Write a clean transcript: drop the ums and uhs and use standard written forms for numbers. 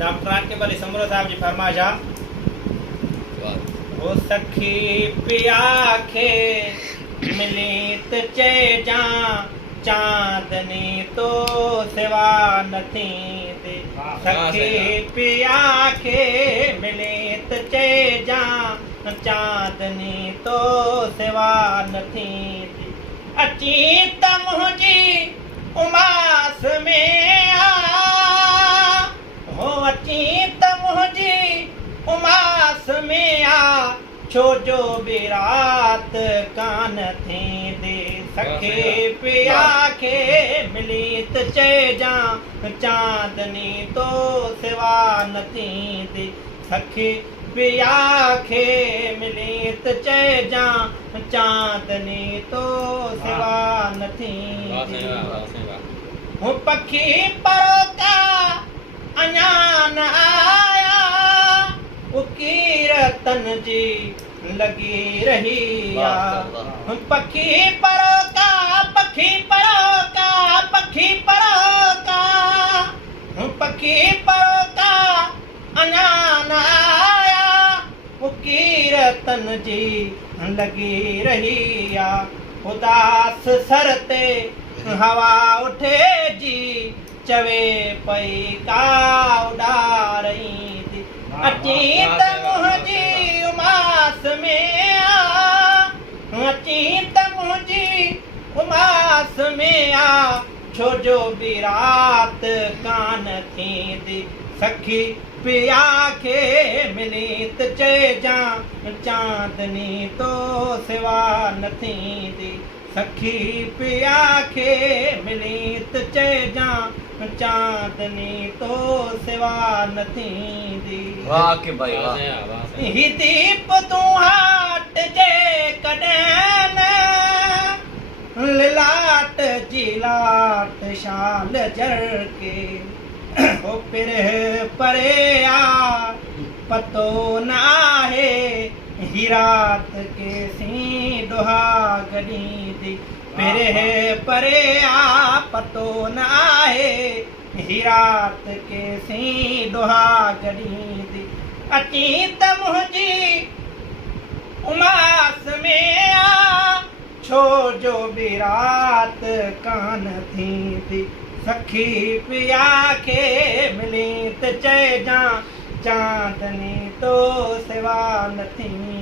डॉक्टर आकिब अली समरो साहब जी फरमाइश आ ओ सखी पिया खे मिली त चइजां चांदनी तो सिवा नथी दे। सखी पिया खे मिली त चइजां चांदनी तो सिवा नथी दे। अची त मुंहिंजी उमास में आ हो अची त मुंहिंजी उमास में आ छो जो बि रात कान थींदी। सखी पिया खे मिली त चइजां चांदनी तो सिवा न थींदी। सखी पिया खे मिली त चइजां चांदनी तो सिवा न थींदी। हूं पखी परोका अञा न आया कीरतन जी लगी रही आ। पखी परोका पखी परोका पखी परोका पखी परोका अञा न आया कीरतन जी लगी रही आ। उदास सर ते हवा उठे जी चवे पई का उड़ा रही थी। अची त मुंहिंजी उमास में आ अची त मुंहिंजी उमास में आ छो जो बि रात कान थींदी। सखी पिया खे मिली त चइजां चांदनी तो सिवा न थींदी। सखी पिया खे मिली त चइजां चांदनी तो सिवा न थींदी। वाह के भाई वाह। ही दीप तूं हाट जे कॾहिं न लाट जी लाट शाल जर के हो पिरह परे आ पतो न आहे ही रात के सी दुहागनी दी। पिरह परे आ पतो न आहे ही रात के सी दुहागनी दी। अची त मुंहिंजी उमास में आ छो जो बि रात कान थींदी। सखी पिया खे मिली त चइजां चांदनी तो सिवा न थींदी।